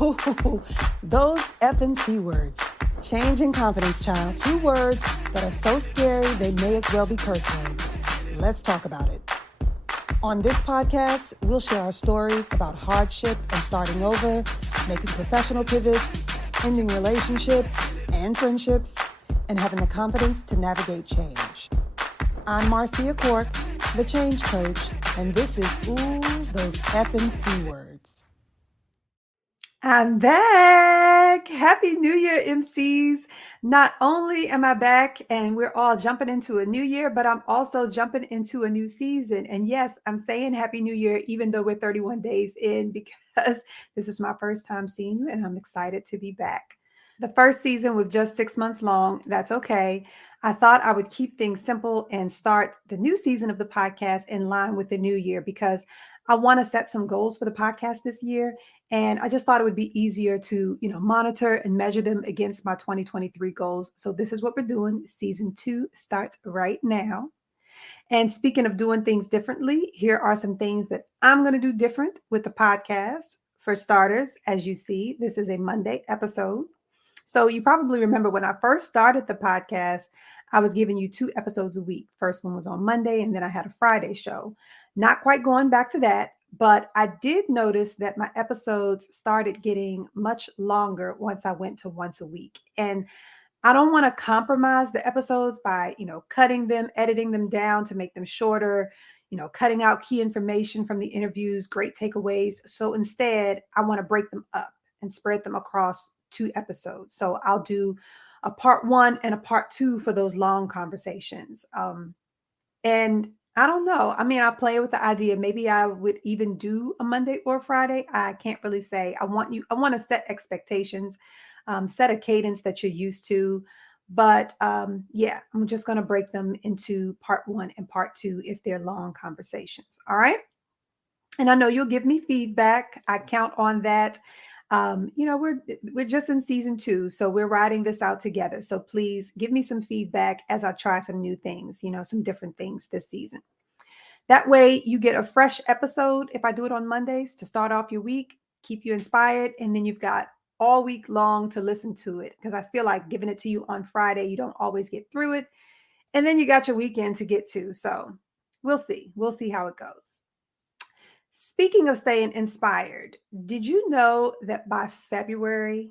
Ooh, those F and C words. Change and confidence, child. 2 words that are so scary they may as well be curse words. Let's talk about it. On this podcast, we'll share our stories about hardship and starting over, making professional pivots, ending relationships and friendships, and having the confidence to navigate change. I'm Marcia Cork, the Change Coach, and this is Ooh, Those F and C Words. I'm back. Happy New Year, MCs. Not only am I back and we're all jumping into a new year, but I'm also jumping into a new season. And yes, I'm saying Happy New Year, even though we're 31 days in, because this is my first time seeing you and I'm excited to be back. The first season was just 6 months long. That's okay. I thought I would keep things simple and start the new season of the podcast in line with the new year because I want to set some goals for the podcast this year. And I just thought it would be easier to, monitor and measure them against my 2023 goals. So this is what we're doing. Season 2 starts right now. And speaking of doing things differently, here are some things that I'm going to do different with the podcast. For starters, as you see, this is a Monday episode. So you probably remember when I first started the podcast, I was giving you 2 episodes a week. First one was on Monday, and then I had a Friday show. Not quite going back to that, but I did notice that my episodes started getting much longer once I went to once a week. And I don't want to compromise the episodes by, cutting them, editing them down to make them shorter, cutting out key information from the interviews, great takeaways. So instead, I want to break them up and spread them across 2 episodes. So I'll do a part 1 and a part 2 for those long conversations. And I don't know. I mean, I play with the idea. Maybe I would even do a Monday or Friday. I can't really say. I want to set expectations, set a cadence that you're used to. But yeah, I'm just going to break them into part 1 and part 2 if they're long conversations. All right. And I know you'll give me feedback. I count on that. We're just in season 2, so we're riding this out together. So please give me some feedback as I try some new things, some different things this season. That way you get a fresh episode if I do it on Mondays to start off your week, keep you inspired, and then you've got all week long to listen to it because I feel like giving it to you on Friday, you don't always get through it. And then you got your weekend to get to. So we'll see. We'll see how it goes. Speaking of staying inspired, did you know that by February,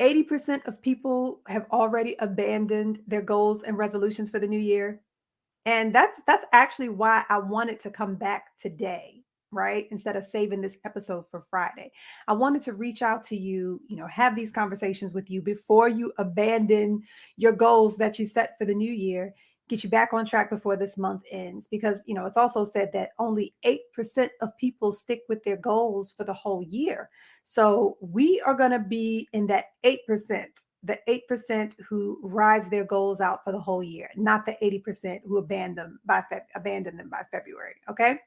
80% of people have already abandoned their goals and resolutions for the new year? And that's actually why I wanted to come back today, right? Instead of saving this episode for Friday. I wanted to reach out to you, have these conversations with you before you abandon your goals that you set for the new year, get you back on track before this month ends. Because, it's also said that only 8% of people stick with their goals for the whole year. So we are going to be in that 8%. The 8% who rides their goals out for the whole year, not the 80% who abandon them by February. Okay.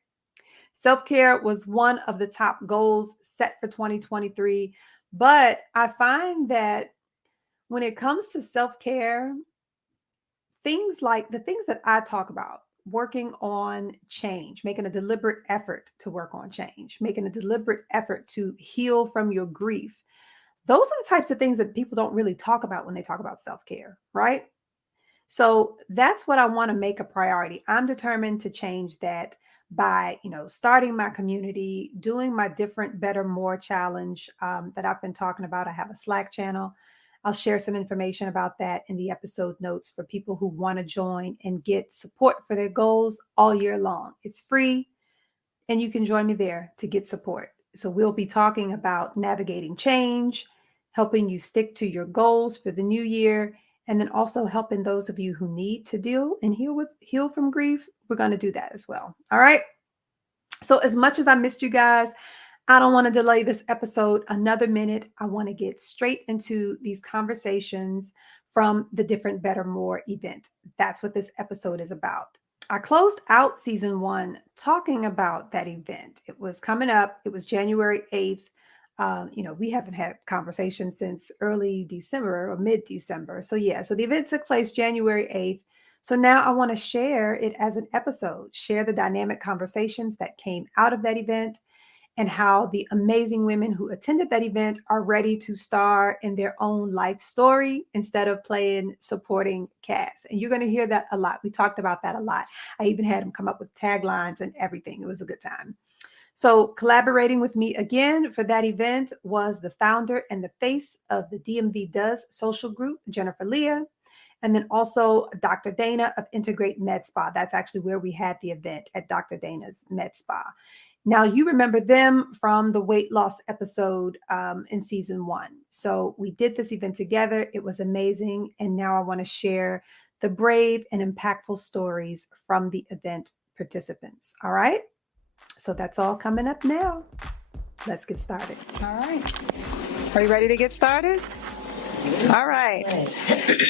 Self-care was one of the top goals set for 2023. But I find that when it comes to self-care, things like the things that I talk about, working on change, making a deliberate effort to work on change, making a deliberate effort to heal from your grief, those are the types of things that people don't really talk about when they talk about self-care, right? So that's what I want to make a priority. I'm determined to change that by, starting my community, doing my different, better, more challenge that I've been talking about. I have a Slack channel. I'll share some information about that in the episode notes for people who want to join and get support for their goals all year long. It's free and you can join me there to get support. So we'll be talking about navigating change, helping you stick to your goals for the new year, and then also helping those of you who need to deal and heal from grief. We're going to do that as well. All right. So as much as I missed you guys, I don't want to delay this episode another minute. I want to get straight into these conversations from the Different, Better, More event. That's what this episode is about. I closed out season 1 talking about that event. It was coming up. It was January 8th. We haven't had conversations since early December or mid-December. So the event took place January 8th. So now I want to share it as an episode, share the dynamic conversations that came out of that event, and how the amazing women who attended that event are ready to star in their own life story instead of playing supporting cast. And you're going to hear that a lot. We talked about that a lot. I even had them come up with taglines and everything. It was a good time. So collaborating with me again for that event was the founder and the face of the DMV Does social group, Jennifer Leah, and then also Dr. Dana of Integrate Med Spa. That's actually where we had the event, at Dr. Dana's Med Spa. Now, you remember them from the weight loss episode in season 1. So we did this event together. It was amazing. And now I want to share the brave and impactful stories from the event participants. All right. So that's all coming up now. Let's get started. All right. Are you ready to get started? All right.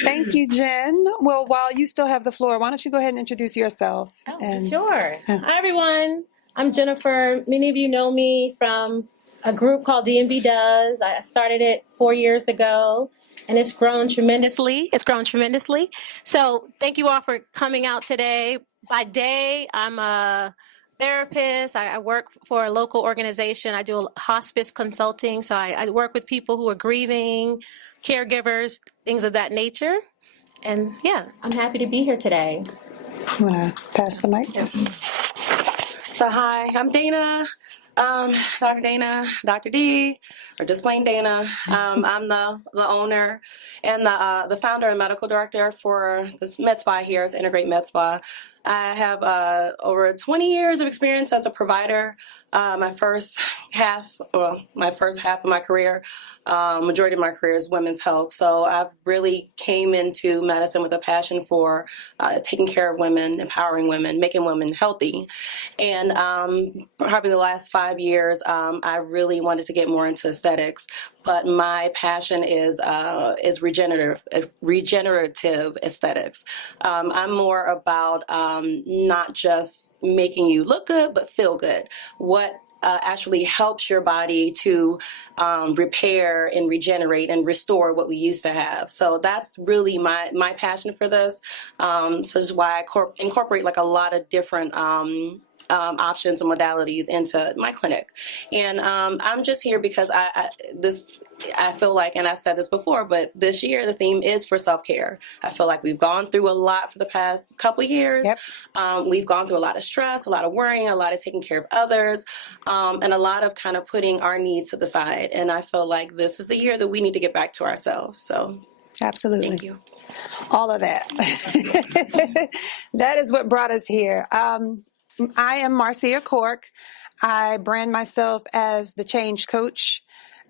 Thank you, Jen. Well, while you still have the floor, why don't you go ahead and introduce yourself? Sure. Hi, everyone. I'm Jennifer. Many of you know me from a group called DMV Does. I started it 4 years ago, and it's grown tremendously. So thank you all for coming out today. By day, I'm a therapist. I work for a local organization. I do hospice consulting. So I work with people who are grieving, caregivers, things of that nature. And yeah, I'm happy to be here today. You want to pass the mic? Yeah. So hi, I'm Dana, Dr. Dana, Dr. D, or just plain Dana. I'm the owner and the founder and medical director for this med spa here at Integrate Med Spa. I have over 20 years of experience as a provider. My first half of my career, majority of my career is women's health. So I really came into medicine with a passion for taking care of women, empowering women, making women healthy. And probably the last 5 years, I really wanted to get more into aesthetics. But my passion is regenerative aesthetics. I'm more about not just making you look good, but feel good. What actually helps your body to repair and regenerate and restore what we used to have. So that's really my passion for this. So this is why I incorporate like a lot of different options and modalities into my clinic. And I'm just here because I feel like, and I've said this before, but this year the theme is for self-care. I feel like we've gone through a lot for the past couple of years. Yep. We've gone through a lot of stress, a lot of worrying, a lot of taking care of others, and a lot of kind of putting our needs to the side. And I feel like this is the year that we need to get back to ourselves. So absolutely. Thank you. All of that. That is what brought us here. I am Marcia Cork. I brand myself as the change coach.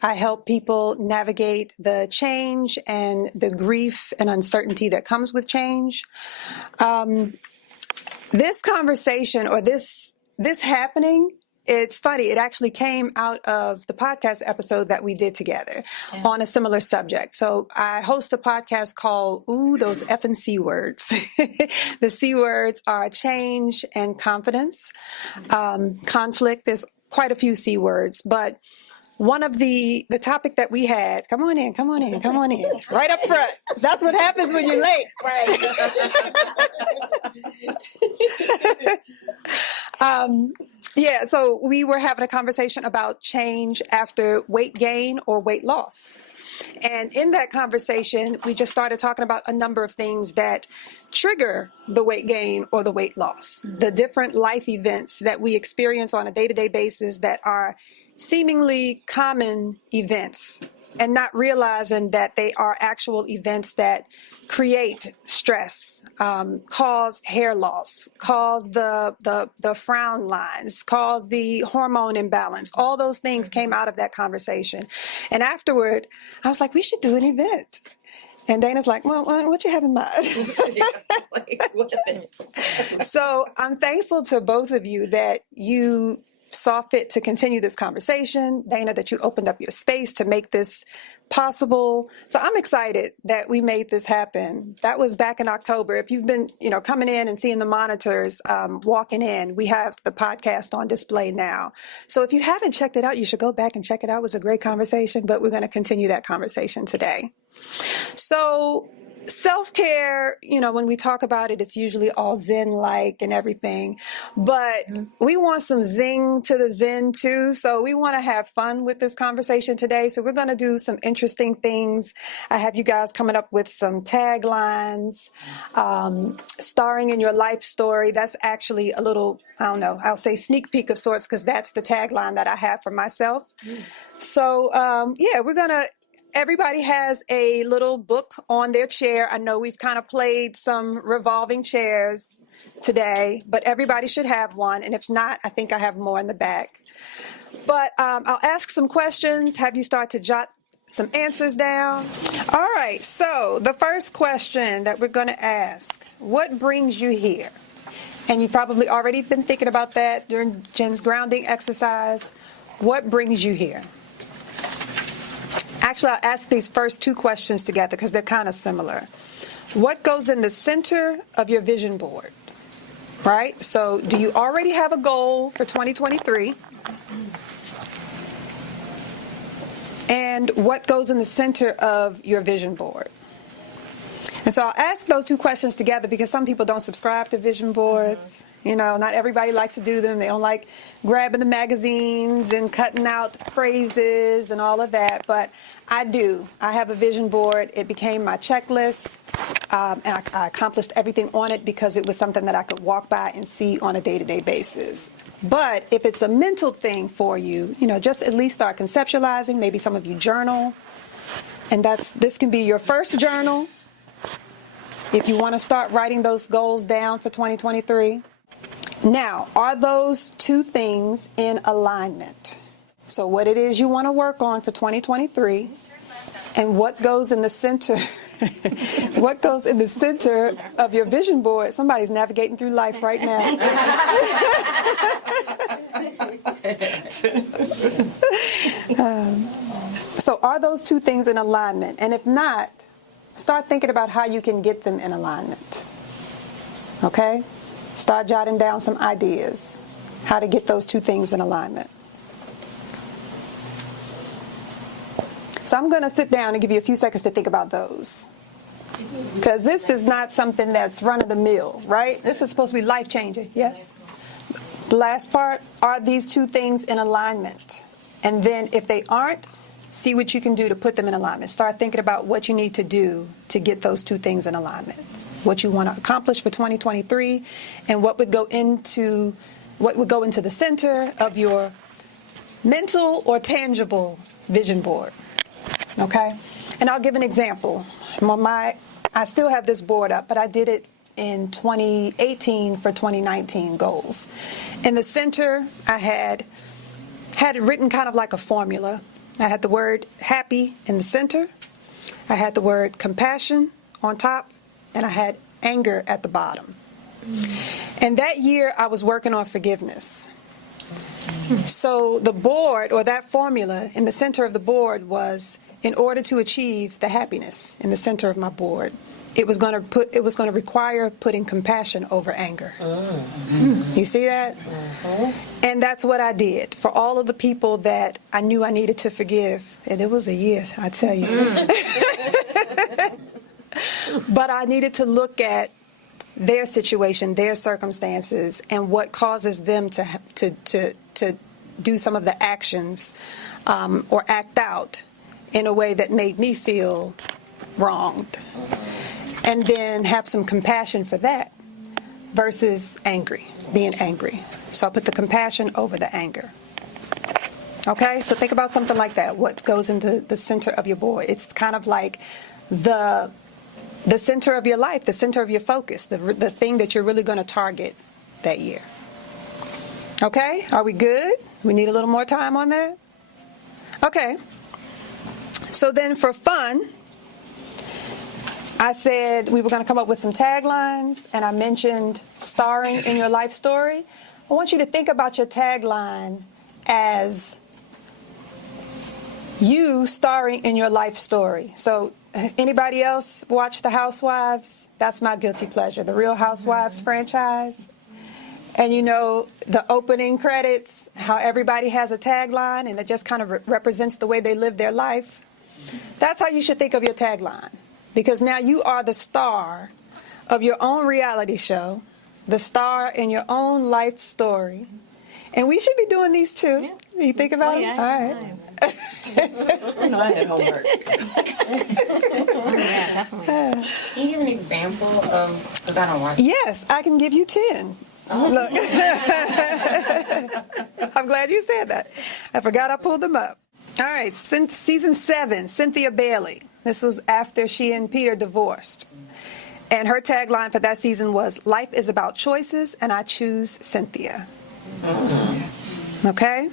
I help people navigate the change and the grief and uncertainty that comes with change. This conversation, or this happening, it's funny. It actually came out of the podcast episode that we did together on a similar subject. So I host a podcast called Ooh, Those Effing C Words. The C words are change and confidence, conflict. There's quite a few C words, but one of the topic that we had, come on in, right up front. That's what happens when you're late. Right. Yeah, so we were having a conversation about change after weight gain or weight loss. And in that conversation, we just started talking about a number of things that trigger the weight gain or the weight loss, the different life events that we experience on a day-to-day basis that are seemingly common events, and not realizing that they are actual events that create stress, cause hair loss, cause the frown lines, cause the hormone imbalance. All those things came out of that conversation. And afterward, I was like, we should do an event. And Dana's like, well, what you have in mind? So I'm thankful to both of you that you saw fit to continue this conversation. Dana, that you opened up your space to make this possible. So I'm excited that we made this happen. That was back in October. If you've been, coming in and seeing the monitors, walking in, we have the podcast on display now. So if you haven't checked it out, you should go back and check it out. It was a great conversation, but we're going to continue that conversation today. So self-care, when we talk about it, it's usually all Zen-like and everything, but we want some zing to the Zen too. So we want to have fun with this conversation today. So we're going to do some interesting things. I have you guys coming up with some taglines, starring in your life story. That's actually a little, I don't know, I'll say sneak peek of sorts, because that's the tagline that I have for myself. So everybody has a little book on their chair. I know we've kind of played some revolving chairs today, but everybody should have one. And if not, I think I have more in the back. But I'll ask some questions, have you start to jot some answers down. All right, so the first question that we're going to ask, what brings you here? And you've probably already been thinking about that during Jen's grounding exercise. What brings you here? Actually, I'll ask these first two questions together because they're kind of similar. What goes in the center of your vision board? Right? So do you already have a goal for 2023? And what goes in the center of your vision board? And so I'll ask those two questions together because some people don't subscribe to vision boards. Not everybody likes to do them. They don't like grabbing the magazines and cutting out phrases and all of that. But I do. I have a vision board. It became my checklist. And I accomplished everything on it because it was something that I could walk by and see on a day-to-day basis. But if it's a mental thing for you, just at least start conceptualizing. Maybe some of you journal. And this can be your first journal if you want to start writing those goals down for 2023. Now, are those two things in alignment? So what it is you want to work on for 2023 and what goes in the center what goes in the center of your vision board? Somebody's navigating through life right now. So are those two things in alignment? And if not, start thinking about how you can get them in alignment. Okay? Start jotting down some ideas, how to get those two things in alignment. So I'm going to sit down and give you a few seconds to think about those. Because this is not something that's run-of-the-mill, right? This is supposed to be life-changing, yes? The last part, are these two things in alignment? And then if they aren't, see what you can do to put them in alignment. Start thinking about what you need to do to get those two things in alignment. What you want to accomplish for 2023 and what would go into the center of your mental or tangible vision board. Okay? And I'll give an example. I still have this board up, but I did it in 2018 for 2019 goals. In the center, I had it written kind of like a formula. I had the word happy in the center. I had the word compassion on top, and I had anger at the bottom. And that year, I was working on forgiveness. So the board, or that formula in the center of the board was, in order to achieve the happiness in the center of my board, it was going to require putting compassion over anger. You see that? And that's what I did for all of the people that I knew I needed to forgive. And it was a year, I tell you. But I needed to look at their situation, their circumstances, and what causes them to do some of the actions or act out in a way that made me feel wronged. And then have some compassion for that versus being angry. So I put the compassion over the anger. Okay, so think about something like that. What goes into the center of your board? It's kind of like the center of your life, the center of your focus, the thing that you're really going to target that year. Okay, are we good? We need a little more time on that? Okay. So then for fun, I said we were going to come up with some taglines, and I mentioned starring in your life story. I want you to think about your tagline as you starring in your life story. So anybody else watch The Housewives? That's my guilty pleasure, the Real Housewives franchise. And the opening credits, how everybody has a tagline, and it just kind of represents the way they live their life. That's how you should think of your tagline. because now you are the star of your own reality show, the star in your own life story. And we should be doing these too. Yeah. You think about it? Yeah, All right. I know I had homework. Yeah, definitely. Can you give an example of, because I don't watch. Yes, I can give you 10. Look. I'm glad you said that. I forgot I pulled them up. All right, since season 7, Cynthia Bailey. This was after she and Peter divorced. And her tagline for that season was, "Life is about choices, and I choose Cynthia." Okay?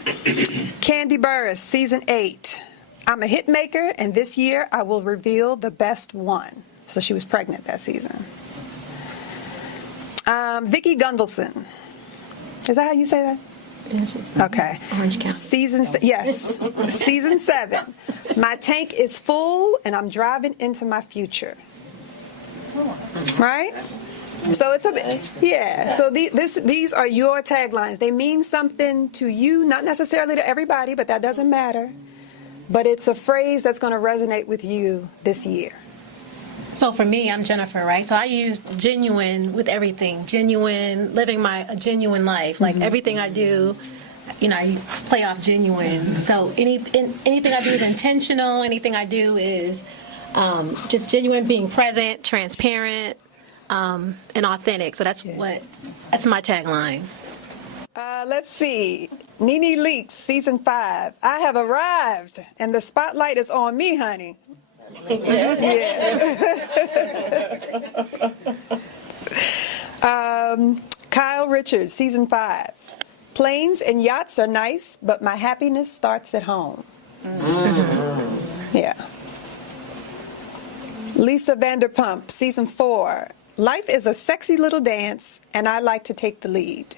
Candy Burris, season 8. "I'm a hit maker, and this year I will reveal the best one." So she was pregnant that season. Vicki Gunvalson. Is that how you say that? Okay. Orange County. Season 7. "My tank is full, and I'm driving into my future." Right? So it's So these are your taglines. They mean something to you, not necessarily to everybody, but that doesn't matter. But it's a phrase that's going to resonate with you this year. So for me, I'm Jennifer, right? So I use genuine with everything. Genuine, living a genuine life. Like everything I do, I play off genuine. So anything I do is intentional. Anything I do is just genuine, being present, transparent, and authentic. So that's my tagline. Let's see. Nene Leakes, season 5. "I have arrived, and the spotlight is on me, honey." Kyle Richards, season 5. "Planes and yachts are nice, but my happiness starts at home." Yeah. Lisa Vanderpump, season 4. "Life is a sexy little dance, and I like to take the lead."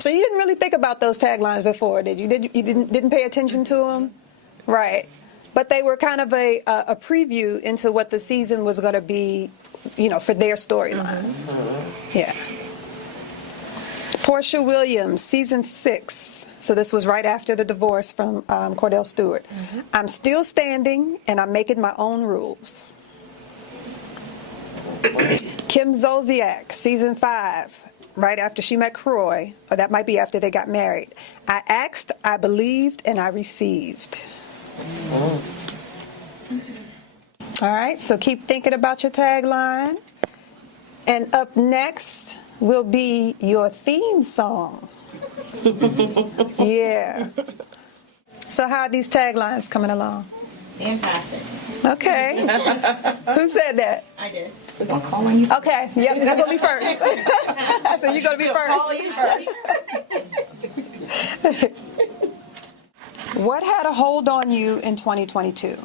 So you didn't really think about those taglines before, did you? You didn't pay attention to them? Right. But they were kind of a preview into what the season was going to be, for their storyline. Yeah. Portia Williams, season 6. So this was right after the divorce from Cordell Stewart. "I'm still standing, and I'm making my own rules." Kim Zolciak, season 5. Right after she met Croy, or that might be after they got married. "I asked, I believed, and I received." All right, so keep thinking about your tagline. And up next will be your theme song. Yeah. So how are these taglines coming along? Fantastic. Okay. Who said that? I did. We're going to call on you. Okay, yep, you're going to be first. I said you're going to be first. What had a hold on you in 2022?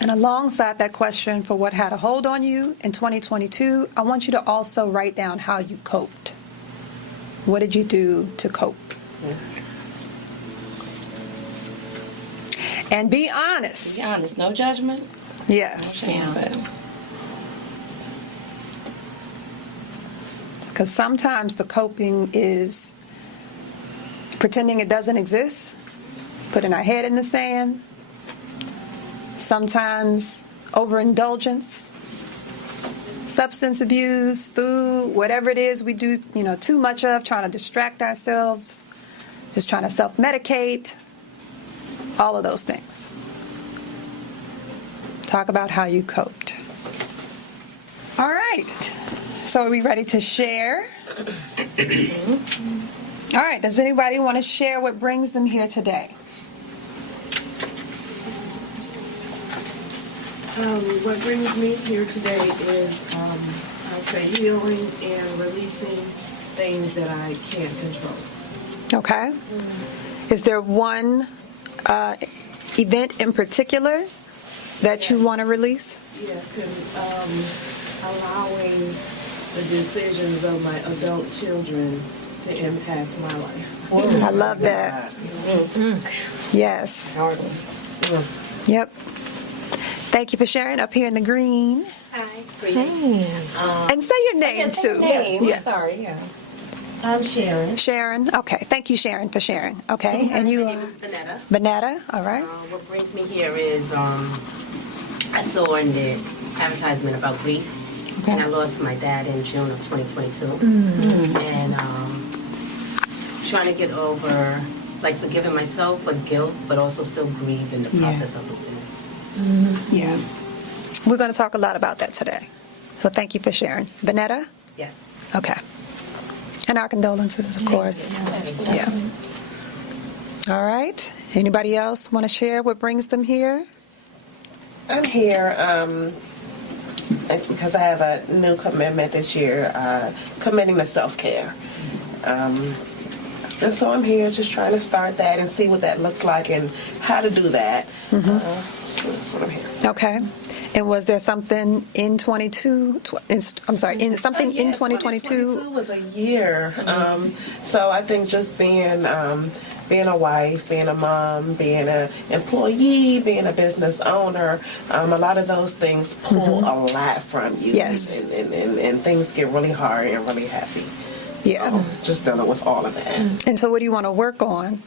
And alongside that question for what had a hold on you in 2022, I want you to also write down how you coped. What did you do to cope? And be honest. Be honest, no judgment. Yes. Because sometimes the coping is pretending it doesn't exist, putting our head in the sand. Sometimes overindulgence, substance abuse, food, whatever it is we do, too much of, trying to distract ourselves, just trying to self-medicate, all of those things. Talk about how you coped. All right. So are we ready to share? All right. Does anybody want to share what brings them here today? What brings me here today is, I'll say, healing and releasing things that I can't control. Okay. Is there one event in particular that you want to release? Yes, allowing the decisions of my adult children to impact my life. I love that. Yes. Yep. Thank you for sharing up here in the green. Hi. And say your name too. Yeah. Sorry, yeah. I'm Sharon. Sharon. Okay. Thank you, Sharon, for sharing. Okay. And you? My name is Vanetta. Vanetta. All right. What brings me here is I saw in the advertisement about grief, and I lost my dad in June of 2022. And trying to get over, like, forgiving myself for guilt, but also still grieve in the process of losing it. Yeah. We're going to talk a lot about that today. So thank you for sharing. Vanetta? Yes. Okay. And our condolences, of course. Yeah. All right. Anybody else want to share what brings them here? I'm here because I have a new commitment this year, committing to self-care. And so I'm here just trying to start that and see what that looks like and how to do that. That's what I'm here. Okay. And was there something in 2022 was a year. So I think just being a wife, being a mom, being an employee, being a business owner, a lot of those things pull a lot from you. Yes. And things get really hard and really heavy. Yeah. So just dealing with all of that. And so what do you want to work on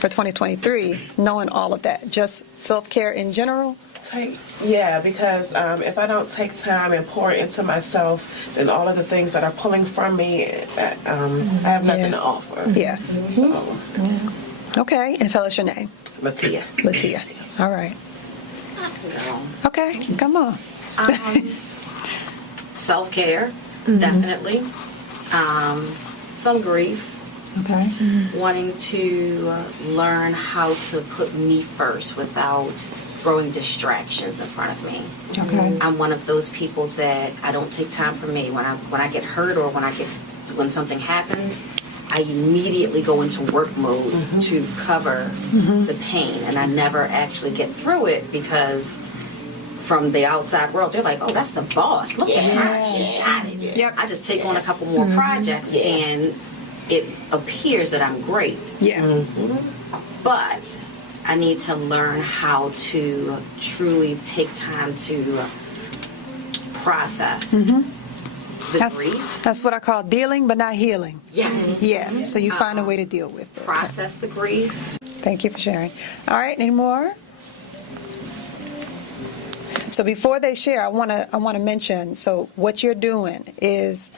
for 2023, knowing all of that? Just self-care in general? Because if I don't take time and pour into myself, then all of the things that are pulling from me, I have nothing to offer. Yeah. So, Okay. And tell us your name. Latia. Latia. All right. Okay. Come on. Self-care, definitely. Some grief. Okay. Wanting to learn how to put me first without throwing distractions in front of me. Okay. I'm one of those people that I don't take time for me. When I get hurt or when something happens, I immediately go into work mode to cover the pain, and I never actually get through it because from the outside world, they're like, "Oh, that's the boss. Look at her. She got it." Yep. I just take on a couple more projects, and it appears that I'm great. Yeah. But I need to learn how to truly take time to process the grief. That's what I call dealing but not healing. Yes. Yeah. So you find a way to deal with it. Process the grief. Thank you for sharing. All right. Any more? So before they share, I want to mention, so what you're doing is,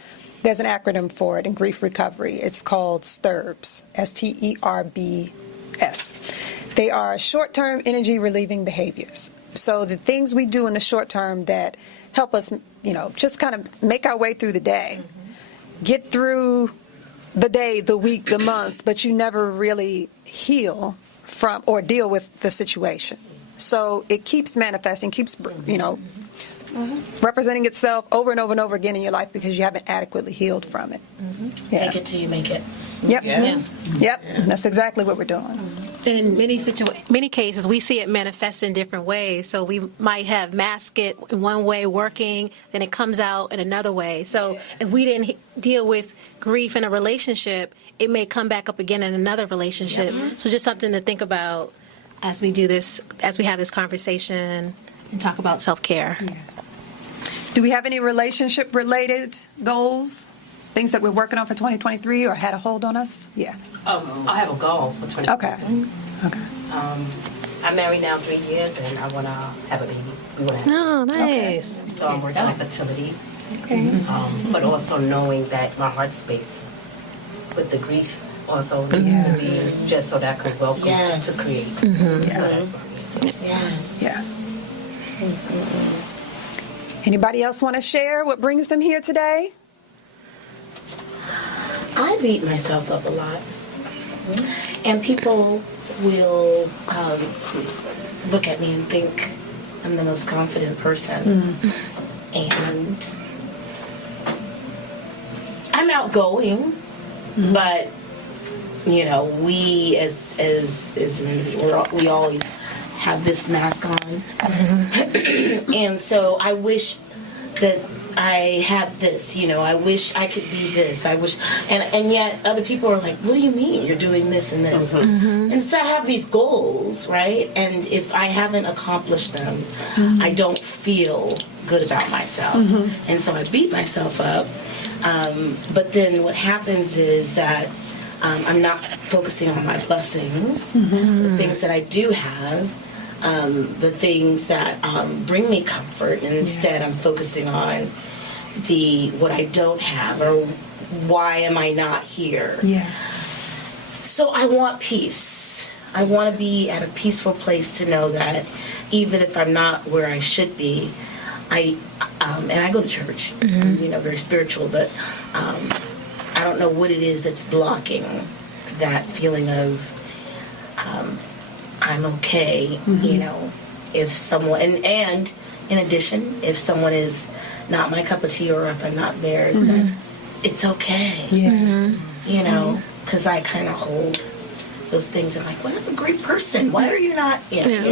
there's an acronym for it in grief recovery. It's called STERBS, STERBS. They are short-term energy relieving behaviors. So the things we do in the short term that help us, just kind of make our way through the day, get through the day, the week, the month, but you never really heal from or deal with the situation. So it keeps manifesting, keeps, representing itself over and over and over again in your life because you haven't adequately healed from it. Yeah. Take it till you make it. Yep. Yeah. Yep. That's exactly what we're doing. In many cases, we see it manifest in different ways. So we might have masked it in one way working, then it comes out in another way. So if we didn't deal with grief in a relationship, it may come back up again in another relationship. So just something to think about as we do this, as we have this conversation and talk about self-care. Yeah. Do we have any relationship-related goals? Things that we're working on for 2023 or had a hold on us? Yeah. I have a goal for 2023. Okay. I'm married now 3 years, and I want to have a baby. We want to have Oh, nice. So I'm working on fertility. Okay. But also knowing that my heart space with the grief also needs to be just so that I could welcome to create. So that's what I'm doing. Yeah. Anybody else want to share what brings them here today? I beat myself up a lot. And people will look at me and think I'm the most confident person. And I'm outgoing, but we as an individual, we always have this mask on. And so I wish that I had this, I wish I could be this. I wish, and yet other people are like, what do you mean you're doing this and this? And so I have these goals, right? And if I haven't accomplished them, I don't feel good about myself. And so I beat myself up. But then what happens is that I'm not focusing on my blessings, the things that I do have. the things that bring me comfort, and instead I'm focusing on what I don't have, or why am I not here. Yeah. So I want peace. I want to be at a peaceful place to know that even if I'm not where I should be, and I go to church, I'm, very spiritual, but I don't know what it is that's blocking that feeling of I'm okay, if someone, and in addition, if someone is not my cup of tea, or if I'm not theirs, then it's okay. Yeah. Because I kind of hold those things. I'm like, what a great person. Why are you not? Yeah.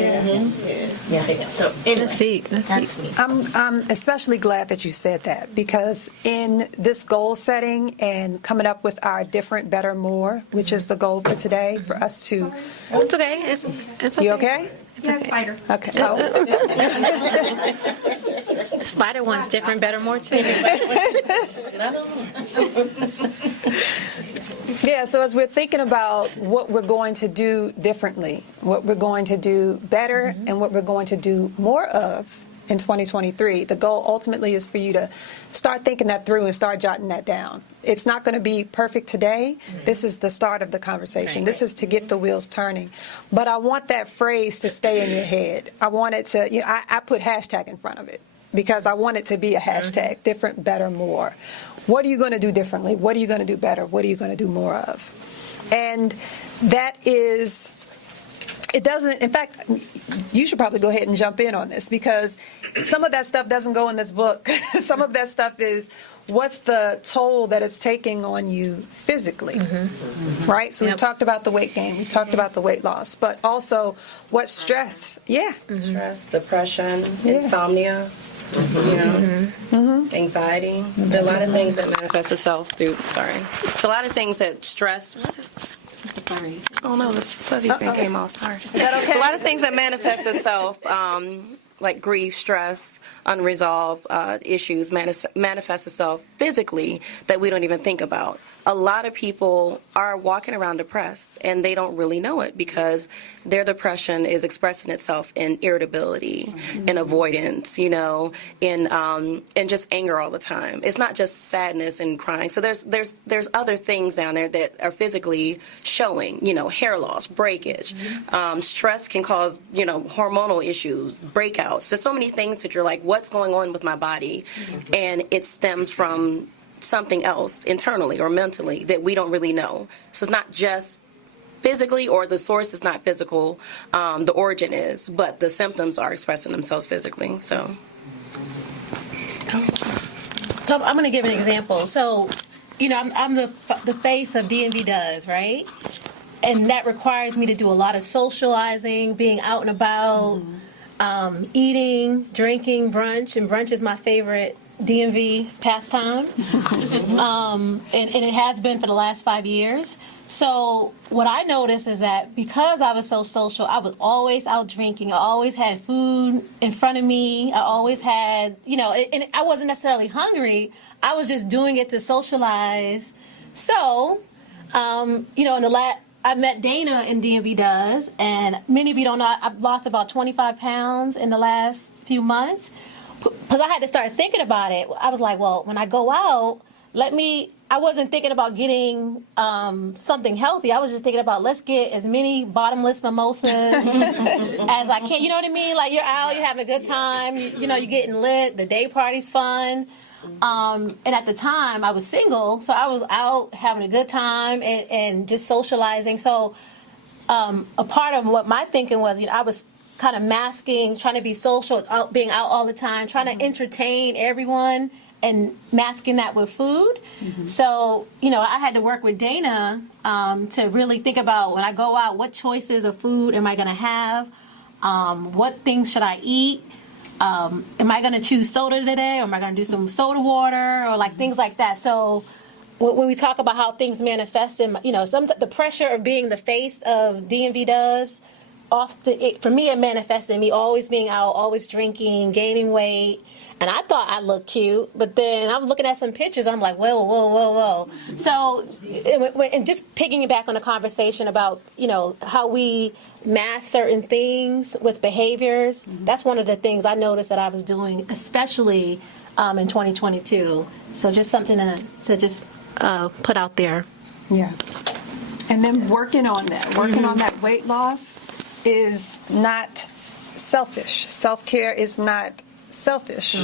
So anyway, that's me. I'm especially glad that you said that, because in this goal setting and coming up with our different, better, more, which is the goal for today, for us to. It's okay. It's okay. You okay? Yes, spider. Okay. Oh. Spider one's different, better, more too. Yeah, so as we're thinking about what we're going to do differently, what we're going to do better, and what we're going to do more of in 2023, the goal ultimately is for you to start thinking that through and start jotting that down. It's not going to be perfect today. This is the start of the conversation. This is to get the wheels turning. But I want that phrase to stay in your head. I want it to, I put hashtag in front of it, because I want it to be a hashtag, different, better, more. What are you going to do differently? What are you going to do better? What are you going to do more of? And that is, it doesn't, in fact, you should probably go ahead and jump in on this, because some of that stuff doesn't go in this book. Some of that stuff is what's the toll that it's taking on you physically, right? So we've talked about the weight gain, we've talked about the weight loss, but also what stress, Stress, depression, insomnia, anxiety. There are a lot of things that manifest itself through, it's a lot of things that stress. Sorry. Oh no, the fuzzy thing came off, sorry. Is that okay? A lot of things that manifest itself, like grief, stress, unresolved issues, manifest itself physically that we don't even think about. A lot of people are walking around depressed, and they don't really know it, because their depression is expressing itself in irritability, in avoidance, in just anger all the time. It's not just sadness and crying. So there's other things down there that are physically showing, hair loss, breakage. Stress can cause, hormonal issues, breakouts. There's so many things that you're like, what's going on with my body? And it stems from something else internally or mentally that we don't really know. So it's not just physically, or the source is not physical, the origin is, but the symptoms are expressing themselves physically. So I'm going to give an example. So, I'm the face of DMV Does, right? And that requires me to do a lot of socializing, being out and about, eating, drinking, brunch, and brunch is my favorite DMV pastime, and it has been for the last 5 years. So what I noticed is that because I was so social, I was always out drinking. I always had food in front of me. I always had, and I wasn't necessarily hungry. I was just doing it to socialize. So, I met Dana in DMV Does, and many of you don't know, I've lost about 25 pounds in the last few months. Because I had to start thinking about it. I was like, well, when I go out, I wasn't thinking about getting something healthy. I was just thinking about, let's get as many bottomless mimosas as I can. You know what I mean? Like, you're out, you're having a good time, you're getting lit, the day party's fun. And at the time, I was single, so I was out having a good time and just socializing. So a part of what my thinking was, I was kind of masking, trying to be social, being out all the time, trying to entertain everyone, and masking that with food. So, I had to work with Dana to really think about, when I go out, what choices of food am I going to have? What things should I eat? Am I going to choose soda today, or am I going to do some soda water, or things like that? So when we talk about how things manifest in, the pressure of being the face of DMV Does, often, for me, it manifested in me always being out, always drinking, gaining weight. And I thought I looked cute, but then I'm looking at some pictures. I'm like, whoa, whoa, whoa, whoa. So, and just picking back on the conversation about, how we mask certain things with behaviors. That's one of the things I noticed that I was doing, especially in 2022. So just something to just put out there. Yeah. And then working on that weight loss is not selfish. Self-care is not selfish,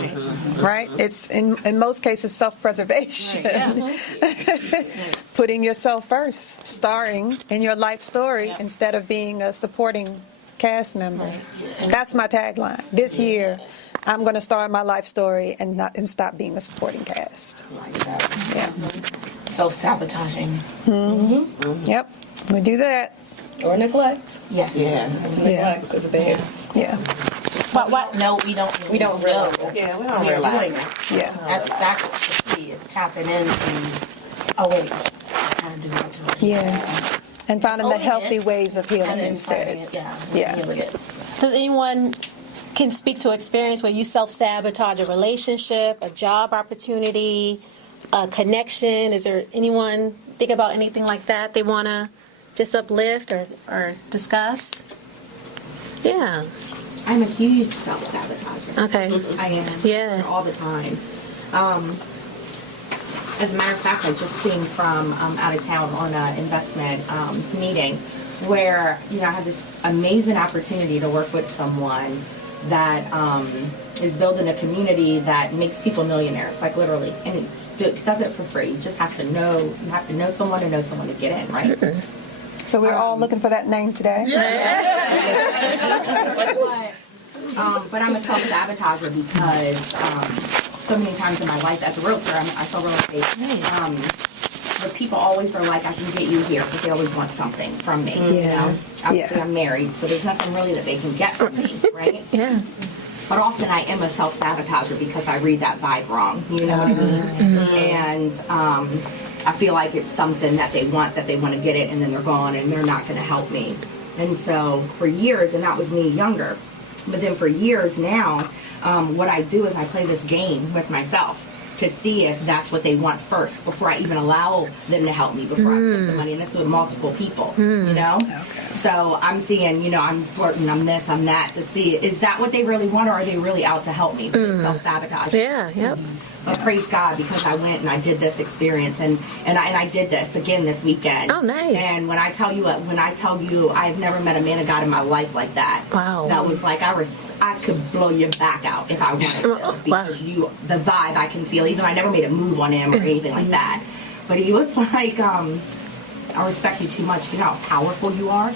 right? It's in most cases self-preservation. Putting yourself first, starring in your life story instead of being a supporting cast member. That's my tagline. This year, I'm going to star in my life story and stop being a supporting cast. Yeah. Self-sabotaging. Yep. We do that. Or neglect. Yes. Yeah. Neglect is a behavior. Yeah. What? No, we don't. We don't realize it. Yeah, we don't realize. Yeah. That's the key, is tapping into. Oh wait, I kind of do that too. Yeah. And finding the Owning healthy it, ways of healing and then instead. fighting it, Yeah. healing it. Does anyone can speak to experience where you self-sabotage a relationship, a job opportunity, a connection? Is there anyone think about anything like that they want to just uplift or discuss? Yeah. I'm a huge self-sabotager. Okay. I am. Yeah. All the time. As a matter of fact, I just came from out of town on an investment meeting where, I have this amazing opportunity to work with someone that is building a community that makes people millionaires, like literally. And it does it for free. You just have to know, someone to know someone to get in, right? So we're all looking for that name today. But I'm a self-sabotager because so many times in my life as a realtor, I sell real estate. But people always are like, I can get you here, because they always want something from me. Obviously, I'm married, so there's nothing really that they can get from me, right? Yeah. But often I am a self-sabotager because I read that vibe wrong. You know what I mean? And I feel like it's something that they want to get it, and then they're gone, and they're not going to help me. And so for years, and that was me younger, but then for years now, what I do is I play this game with myself to see if that's what they want first before I even allow them to help me, before I put the money. And this is with multiple people, Okay. So I'm seeing, I'm flirting, I'm this, I'm that, to see, is that what they really want, or are they really out to help me? But it's self-sabotage. Yeah, yep. But praise God, because I went and I did this experience, and I did this again this weekend. Oh, nice. And when I tell you, I've never met a man of God in my life like that. Wow. That was like, I could blow your back out if I wanted to, because the vibe I can feel, even though I never made a move on him or anything like that. But he was like, I respect you too much. You know how powerful you are?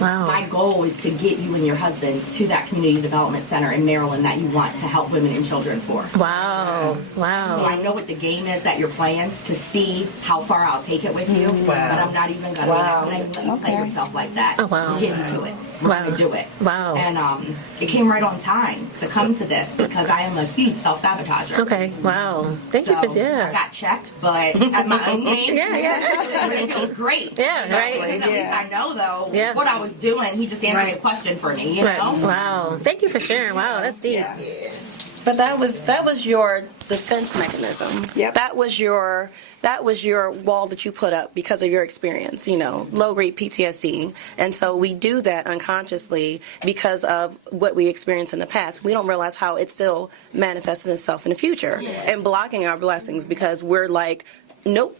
Wow. My goal is to get you and your husband to that community development center in Maryland that you want to help women and children for. Wow. Wow. So I know what the game is that you're playing, to see how far I'll take it with you. But I'm not even going to let you play yourself like that. Oh, wow. Get into it. We're going to do it. Wow. And it came right on time to come to this, because I am a huge self-sabotager. Okay. Wow. Thank you for I got checked, but at my own pace. It feels great. Yeah, right. Because at least I know, though, what I was doing. He just answered the question for me, you know? Wow. Thank you for sharing. Wow, that's deep. Yeah. But that was your defense mechanism. Yep. That was your wall that you put up because of your experience, low grade PTSD. And so we do that unconsciously because of what we experienced in the past. We don't realize how it still manifests itself in the future and blocking our blessings, because we're like, nope,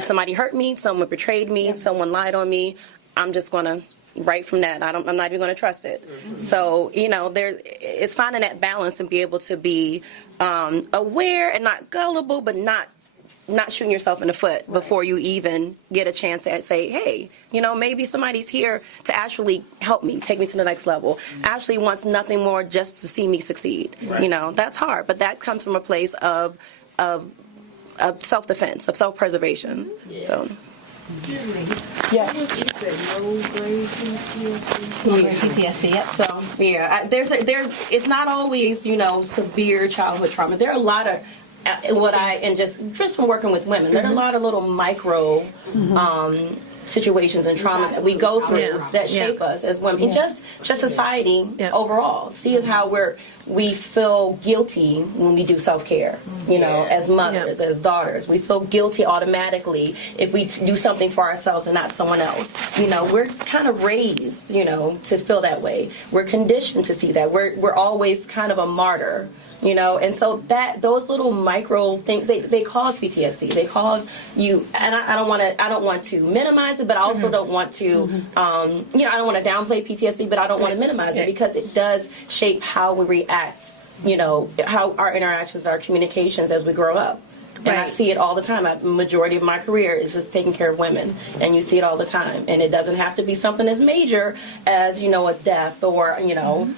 somebody hurt me, someone betrayed me, someone lied on me. I'm just going to right from that. I'm not even going to trust it. So, it's finding that balance and be able to be aware and not gullible, but not shooting yourself in the foot before you even get a chance to say, hey, maybe somebody's here to actually help me, take me to the next level, actually wants nothing more just to see me succeed. Right. That's hard, but that comes from a place of self-defense, of self-preservation. Yeah. So. Yes. PTSD. Yep. So it's not always severe childhood trauma. There are a lot of just from working with women, there are a lot of little micro situations and trauma that we go through that shape us as women. And just society overall. See as how we feel guilty when we do self-care, you know, as mothers, as daughters. We feel guilty automatically if we do something for ourselves and not someone else. You know, we're kind of raised, you know, to feel that way. We're conditioned to see that. We're always kind of a martyr. You know, and so that those little micro things they cause PTSD. They cause you, and I don't want to minimize it, but I also don't want to, you know, I don't want to downplay PTSD, but I don't want to minimize it because it does shape how we react. You know, how our interactions, our communications as we grow up. And I see it all the time. The majority of my career is just taking care of women, and you see it all the time. And it doesn't have to be something as major as, you know, a death or, you know,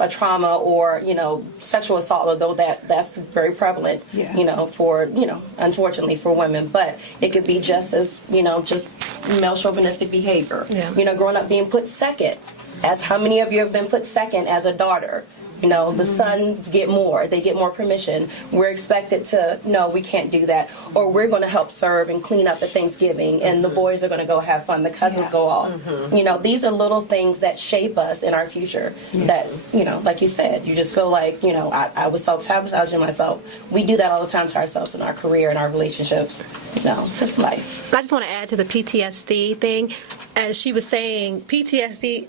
a trauma or, you know, sexual assault, although that's very prevalent, you know, for, you know, unfortunately for women. But it could be just as, you know, just male chauvinistic behavior. You know, growing up being put second. As how many of you have been put second as a daughter? You know, the sons get more. They get more permission. We're expected to, no, we can't do that. Or we're going to help serve and clean up at Thanksgiving, and the boys are going to go have fun. The cousins go off. You know, these are little things that shape us in our future that, you know, like you said, you just feel like, you know, I was self-sabotaging myself. We do that all the time to ourselves in our career and our relationships. You know, just life. I just want to add to the PTSD thing. As she was saying, PTSD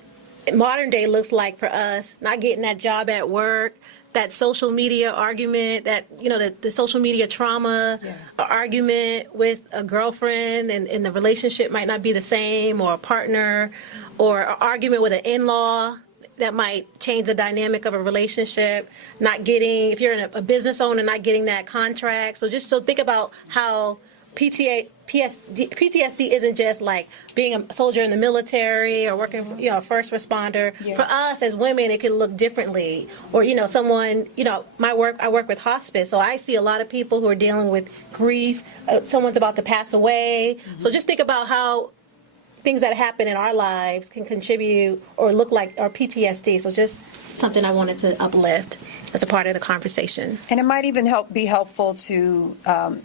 modern day looks like for us not getting that job at work, that social media argument, that, you know, the social media trauma, argument with a girlfriend and the relationship might not be the same, or a partner, or an argument with an in-law that might change the dynamic of a relationship, not getting, if you're a business owner, not getting that contract. So think about how PTSD isn't just like being a soldier in the military or working, you know, a first responder. For us as women, it can look differently. Or, you know, someone, you know, I work with hospice, so I see a lot of people who are dealing with grief. Someone's about to pass away. So just think about how things that happen in our lives can contribute or look like our PTSD. So just something I wanted to uplift as a part of the conversation. And it might even be helpful to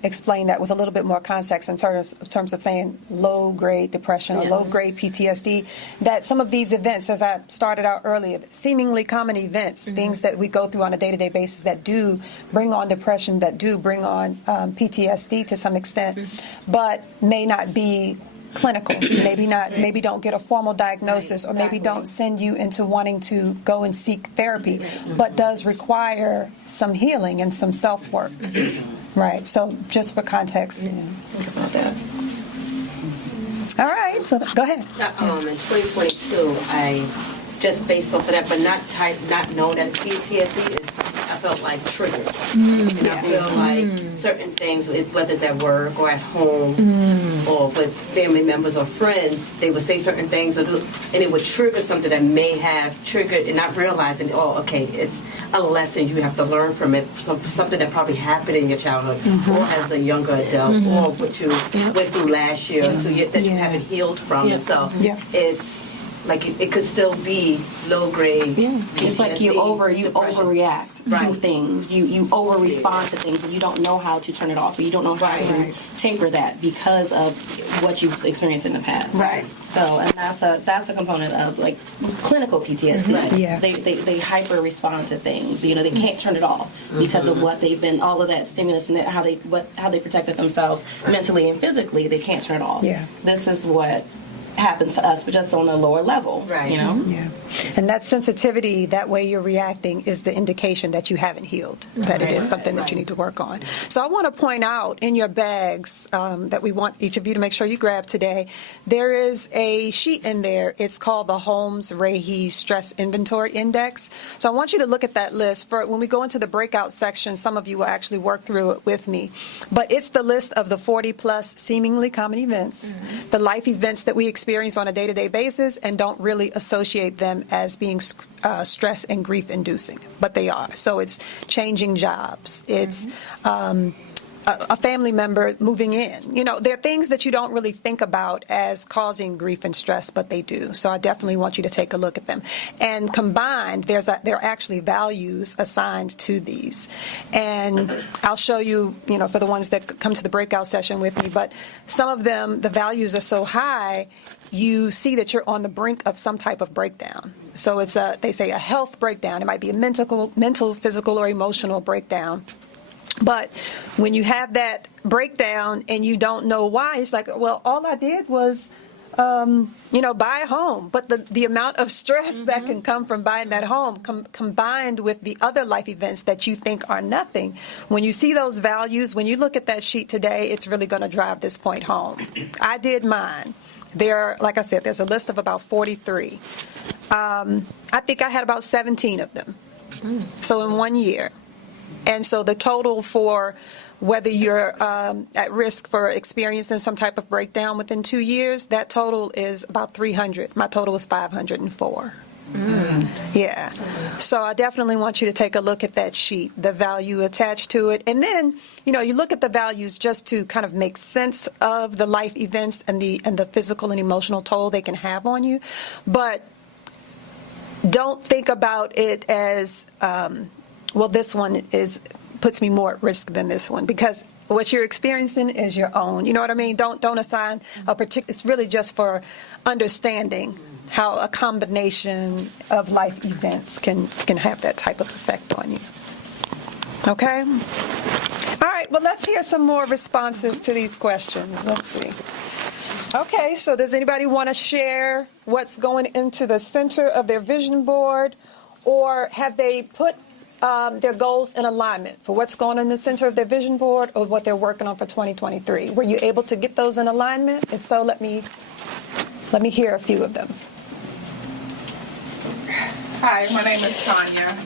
explain that with a little bit more context in terms of saying low-grade depression or low-grade PTSD, that some of these events, as I started out earlier, seemingly common events, things that we go through on a day-to-day basis that do bring on depression, that do bring on PTSD to some extent, but may not be clinical, maybe don't get a formal diagnosis, or maybe don't send you into wanting to go and seek therapy, but does require some healing and some self-work. Right, so just for context. Think about that. All right, so go ahead. In 2022, I just based off of that, but not knowing that it's PTSD, I felt like triggered. And I feel like certain things, whether it's at work or at home or with family members or friends, they would say certain things and it would trigger something that may have triggered and not realizing, oh, okay, it's a lesson you have to learn from it, something that probably happened in your childhood or as a younger adult or what you went through last year that you haven't healed from. And so it's like it could still be low grade. It's like you overreact to things. You over respond to things, and you don't know how to turn it off. So you don't know how to temper that because of what you've experienced in the past. Right. So, and that's a component of like clinical PTSD. They hyper respond to things. You know, they can't turn it off because of what they've been, all of that stimulus and how they protected themselves mentally and physically. They can't turn it off. This is what happens to us, but just on a lower level, you know? And that sensitivity, that way you're reacting, is the indication that you haven't healed, that it is something that you need to work on. So I want to point out in your bags that we want each of you to make sure you grab today, there is a sheet in there. It's called the Holmes-Rahe Stress Inventory Index. So I want you to look at that list. For when we go into the breakout section, some of you will actually work through it with me. But it's the list of the 40-plus seemingly common events, the life events that we experience on a day-to-day basis and don't really associate them as being stress and grief inducing, but they are. So it's changing jobs, it's a family member moving in. You know, there are things that you don't really think about as causing grief and stress, but they do. So I definitely want you to take a look at them. And combined, there are actually values assigned to these. And I'll show you, you know, for the ones that come to the breakout session with me, but some of them, the values are so high, you see that you're on the brink of some type of breakdown. So it's they say a health breakdown. It might be a mental, physical, or emotional breakdown. But when you have that breakdown and you don't know why, it's like, well, all I did was, buy a home. But the amount of stress that can come from buying that home, combined with the other life events that you think are nothing, when you see those values, when you look at that sheet today, it's really going to drive this point home. I did mine. Like I said, there's a list of about 43. I think I had about 17 of them. So in 1 year. And so the total for whether you're at risk for experiencing some type of breakdown within 2 years, that total is about 300. My total was 504. Yeah. So I definitely want you to take a look at that sheet, the value attached to it. And then, you look at the values just to kind of make sense of the life events and the physical and emotional toll they can have on you. But don't think about it as, this one puts me more at risk than this one, because what you're experiencing is your own. You know what I mean? Don't assign a particular. It's really just for understanding how a combination of life events can have that type of effect on you. Okay? All right, well, let's hear some more responses to these questions. Let's see. Okay, so does anybody want to share what's going into the center of their vision board, or have they put their goals in alignment for what's going on in the center of their vision board or what they're working on for 2023? Were you able to get those in alignment? If so, let me hear a few of them. Hi, my name is Tanya.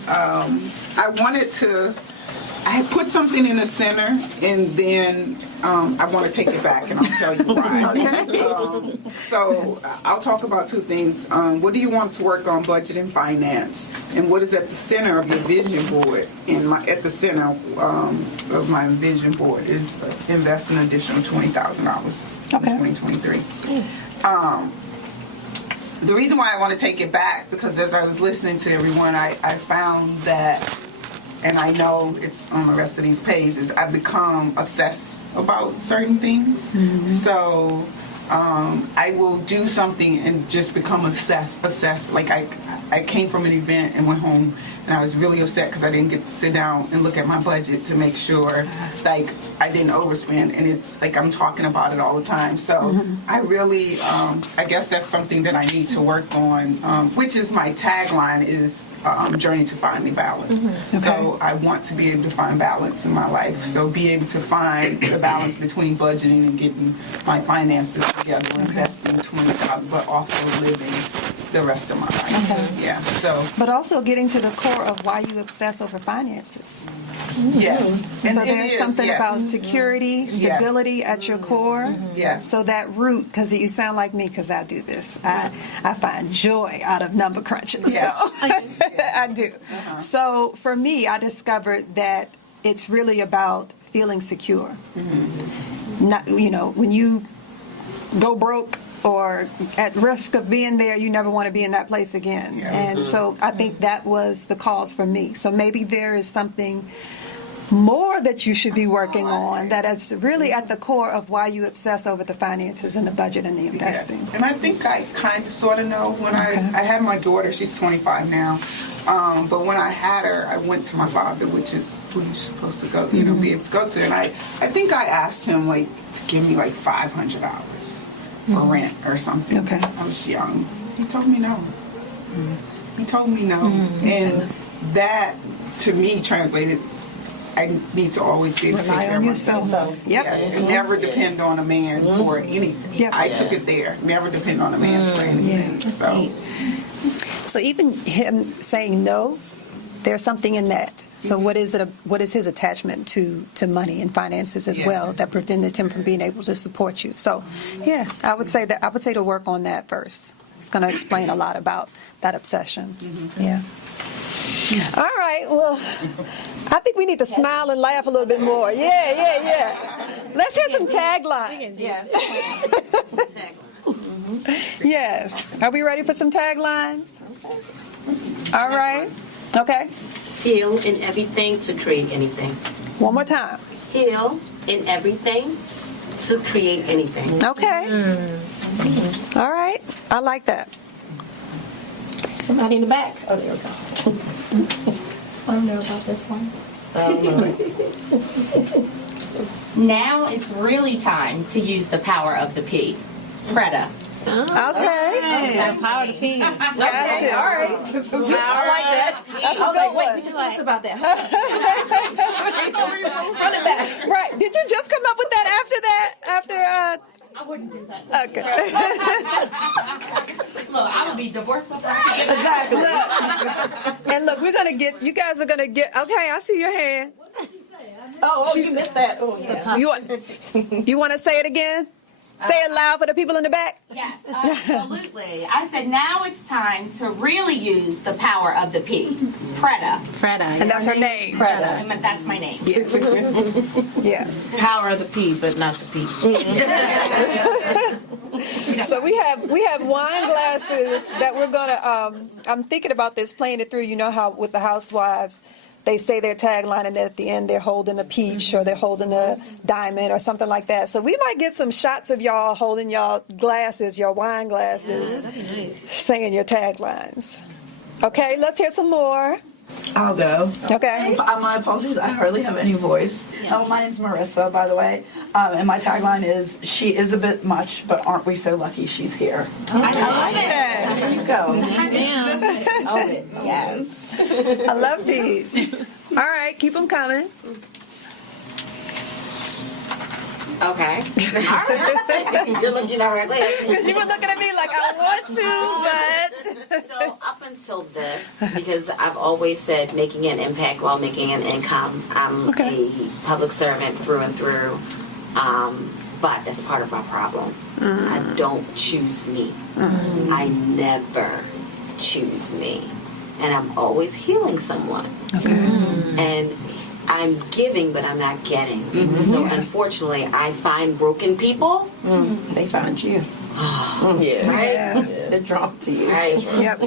I had put something in the center, and then I want to take it back, and I'll tell you why. So I'll talk about two things. What do you want to work on, budget and finance? And what is at the center of your vision board? At the center of my vision board is invest an additional $20,000 in 2023. The reason why I want to take it back, because as I was listening to everyone, I found that, and I know it's on the rest of these pages, I've become obsessed about certain things. So I will do something and just become obsessed. Like I came from an event and went home, and I was really upset because I didn't get to sit down and look at my budget to make sure like I didn't overspend, and it's like I'm talking about it all the time. So I really, I guess that's something that I need to work on, which is my tagline is journey to finding balance. Okay. So I want to be able to find balance in my life. So be able to find the balance between budgeting and getting my finances together, investing $20,000, but also living the rest of my life. Okay. Yeah. So. But also getting to the core of why you obsess over finances. Yes. So there's something about security, stability at your core. Yes. So that root, because you sound like me, because I do this. I find joy out of number crunching. Yes. So I do. So for me, I discovered that it's really about feeling secure. Not, when you go broke or at risk of being there, you never want to be in that place again. And so I think that was the cause for me. So maybe there is something more that you should be working on that is really at the core of why you obsess over the finances and the budget and the investing. Yes. And I think I kind of sort of know when I had my daughter, she's 25 now, but when I had her, I went to my father, which is who you're supposed to go, be able to go to. And I think I asked him to give me $500 for rent or something. Okay. I was young. He told me no. He told me no. And that, to me, translated, I need to always be able to take care of myself. Yes, and never depend on a man for anything. I took it there. Never depend on a man for anything. So even him saying no, there's something in that. So what is it? What is his attachment to money and finances as well that prevented him from being able to support you? So, I would say to work on that first. It's going to explain a lot about that obsession. Yeah. All right. right. Well, I think we need to smile and laugh a little bit more. Yeah. Let's hear some taglines. Yes. Are we ready for some taglines? All right. Okay. Heal in everything to create anything. One more time. Heal in everything to create anything. Okay. All right. I like that. Somebody in the back. Oh, there we go. I don't know about this one. Now it's really time to use the power of the P. Preda. Okay. Power of the P. Gotcha. All right. I like that. That's a good one. We just talked about that. Run it back. Right. Did you just come up with that after that? I wouldn't do that. Okay. Look, I would be divorced before I could get Exactly. And look, you guys are gonna get. Okay, I see your hand. Oh, you missed that. Oh, yeah. You want to say it again? Say it loud for the people in the back. Yes, absolutely. I said now it's time to really use the power of the P. Preda. And that's her name. That's my name. Yeah. Power of the P, but not the P. So we have wine glasses that we're gonna. I'm thinking about this, playing it through. You know how with the housewives, they say their tagline, and then at the end they're holding a peach or they're holding a diamond or something like that. So we might get some shots of y'all holding y'all glasses, your wine glasses, saying your taglines. Okay, let's hear some more. I'll go. Okay. My apologies, I hardly have any voice. My name's Marissa, by the way, and my tagline is, she is a bit much, but aren't we so lucky she's here? I love it. There you go. Oh, yes. I love these. All right, keep them coming. Okay. You're looking at right Because you were looking at me like, I want to, but... So up until this, because I've always said making an impact while making an income. I'm a public servant through and through, but that's part of my problem. I don't choose me. I never choose me. And I'm always healing someone. And I'm giving, but I'm not getting. So unfortunately, I find broken people. They found you. Right? They're drawn to you. Right. Yep.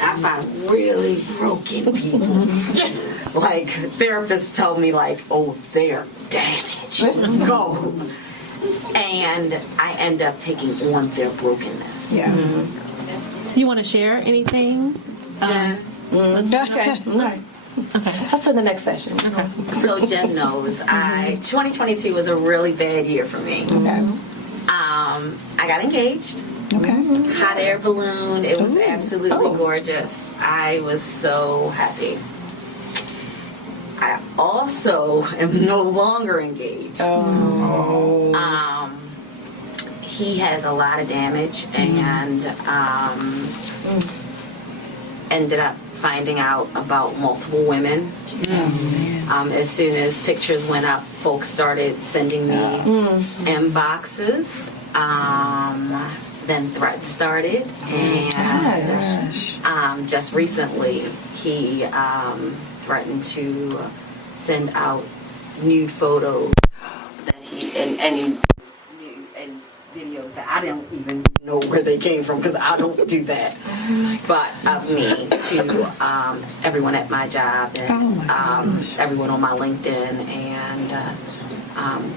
I find really broken people. Like therapists tell me, like, oh, they're damaged. Go. And I end up taking on their brokenness. Yeah. You want to share anything? Jen. Okay. That's in the next session. So Jen knows 2022 was a really bad year for me. I got engaged. Hot air balloon. It was absolutely gorgeous. I was so happy. I also am no longer engaged. He has a lot of damage and ended up finding out about multiple women. As soon as pictures went up, folks started sending me inboxes. Then threats started, and just recently he threatened to send out nude photos that he and videos that I don't even know where they came from because I don't do that. But of me to everyone at my job and everyone on my LinkedIn and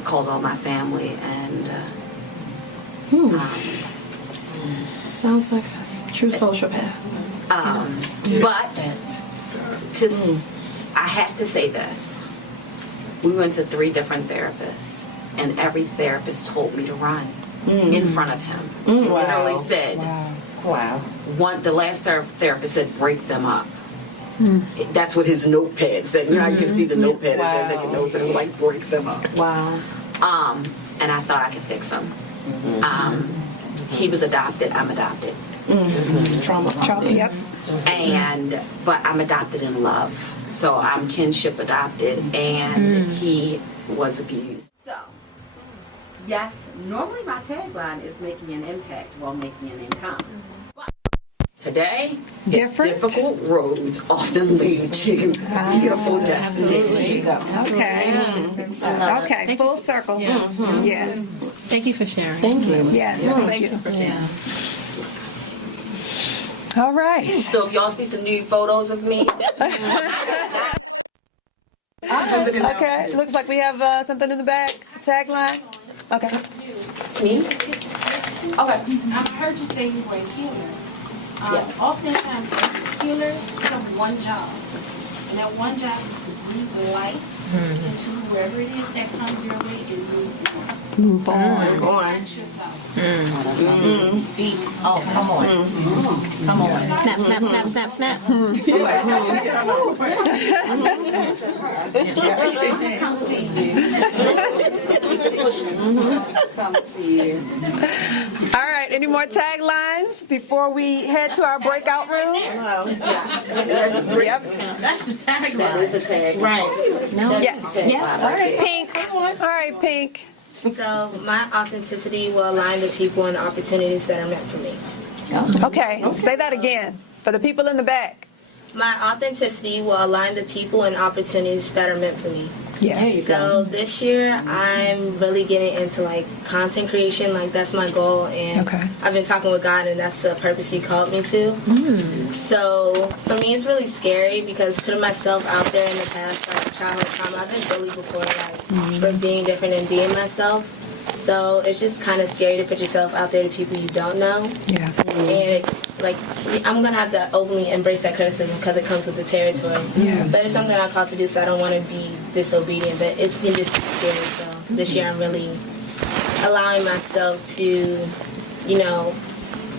called all my family and Sounds like a true sociopath. But I have to say this. We went to 3 different therapists and every therapist told me to run in front of him. Literally said, the last therapist said, break them up. That's what his notepad said. You know, I can see the notepad. There's like a note that was like, break them up. And I thought I could fix him. He was adopted. I'm adopted. Trauma. Yep. But I'm adopted in love. So I'm kinship adopted, and he was abused. So, yes, normally my tagline is making an impact while making an income. But Today, Different? difficult roads often lead to beautiful destinations. Okay. Okay. Full circle. Yeah. Thank you for sharing. Thank you. Yes. Thank you. Yeah. All right. So if y'all see some new photos of me, Okay. Looks like we have something in the back. Tagline. Okay. me? Okay. I heard you say you were a healer. Oftentimes, a healer has one job, and that one job is to breathe life into wherever it is that comes your way and move on. Move on. Touch yourself. Be. Oh, come on. Come on. Snap, snap, snap, snap, snap. Come see you. Come see you. All right. Any more taglines before we head to our breakout rooms? Yep. That's the tagline. That is the tag. Right. Yes. Yes. All right, Pink. All right, Pink. So my authenticity will align the people and opportunities that are meant for me. Okay. Say that again for the people in the back. My authenticity will align the people and opportunities that are meant for me. Yes. So this year I'm really getting into like content creation, like that's my goal, and Okay. I've been talking with God, and that's the purpose He called me to. So for me, it's really scary because putting myself out there in the past, like childhood trauma, I've been bullied before, like for being different and being myself. So it's just kind of scary to put yourself out there to people you don't know. Yeah. And it's like, I'm going to have to openly embrace that criticism because it comes with the territory. Yeah. But it's something I'm called to do, so I don't want to be disobedient. But it can just be scary. So this year I'm really allowing myself to, you know,